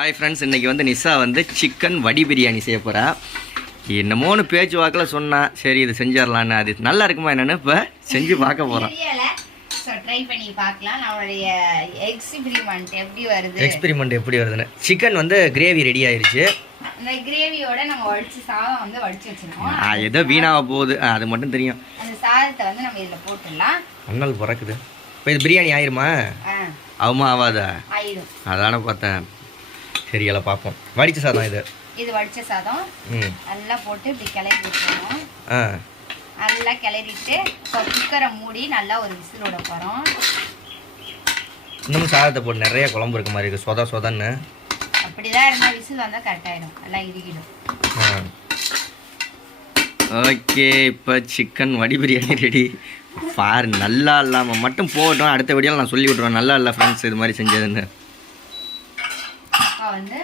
Hi friends, இன்றைக்கி வந்து நிஷா வந்து சிக்கன் வடி பிரியாணி செய்ய போகிறா. என்னமோன்னு பேச்சு வாக்கில் சொன்னால் சரி இது செஞ்சிடலான்னு. அது நல்லா இருக்குமா என்னென்னு இப்போ செஞ்சு பார்க்க போகிறோம். ட்ரை பண்ணி பார்க்கலாம் நம்மளுடைய எக்ஸ்பெரிமெண்ட் எப்படி வருதுன்னு. சிக்கன் வந்து கிரேவி ரெடி ஆயிடுச்சு. அந்த கிரேவியோட நம்ம வடிச்சு சாதம் வந்து வடிச்சு வச்சிருக்கோம். ஏதோ வீணாக போகுது, அது மட்டும் தெரியும். அந்த சாதத்தை வந்து நம்ம இதில் போட்டுடலாம். அண்ணல் பிறக்குது. இப்போ இது பிரியாணி ஆயிருமா? ஆகுமா ஆகாதா? ஆயிடும். அதான பார்த்தேன். தெரியல, பார்ப்போம். வடிச்ச சாதம் இது வடிச்ச சாதம். நல்லா போட்டு இப்படி கிளறி விட்டுறணும். நல்லா கிளறிட்டு குக்கரை மூடி நல்லா ஒரு விசில் விட போகிறோம். இன்னும் சாதத்தை போட்டு நிறைய குழம்பு இருக்க மாதிரி இருக்குது. சொதன்னு அப்படிதான் இருந்தால் விசில் வந்தால் கரெக்டாகிடும், நல்லா இறுகிடும். ஓகே, இப்போ சிக்கன் வடி பிரியாணி ரெடி. பாரு, நல்லா இல்லாமல் மட்டும் போகட்டும். அடுத்த வீடியோவில் நான் சொல்லி விட்ருவேன் நல்லா இல்லை ஃப்ரெண்ட்ஸ் இது மாதிரி செஞ்சதுன்னு. வந்து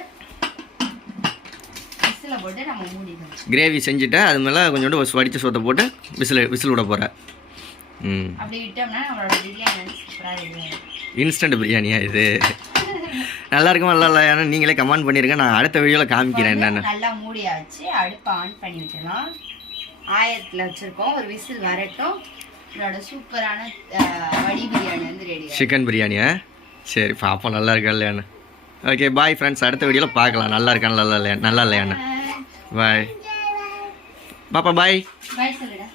விசில் போட்டு நம்ம மூடிடணும். கிரேவி செஞ்சுட்டேன், அது மேலே கொஞ்சோண்டு வடித்த சோத்தை போட்டு விசில் விட போகிறேன். அப்படி விட்டோம்னா நம்மளோட பிரியாணி சூப்பராக இருக்கும். இன்ஸ்டன்ட் பிரியாணியா இது? நல்லா இருக்குமா நல்லா இல்லை? ஏன்னா நீங்களே கமெண்ட் பண்ணிருங்க, நான் அடுத்த வீடியோவில் காமிக்கிறேன் என்னென்னு. நல்லா மூடியாச்சு, அடுப்பை ஆன் பண்ணி விட்டுலாம். ஆயத்தில் வச்சுருக்கோம், ஒரு விசில் வரட்டும். என்னோட சூப்பரான வடி பிரியாணி வந்து ரெடி. சிக்கன் பிரியாணியா? சரி பார்ப்போம் நல்லா இருக்கா இல்லையான்னு. ஓகே பாய் ஃப்ரெண்ட்ஸ், அடுத்த வீடியோவில் பார்க்கலாம் நல்லா இருக்கான்னு நல்லா இல்லையான்னு. பாய் பாப்பா, பாய் பாய் சொல்லுடா.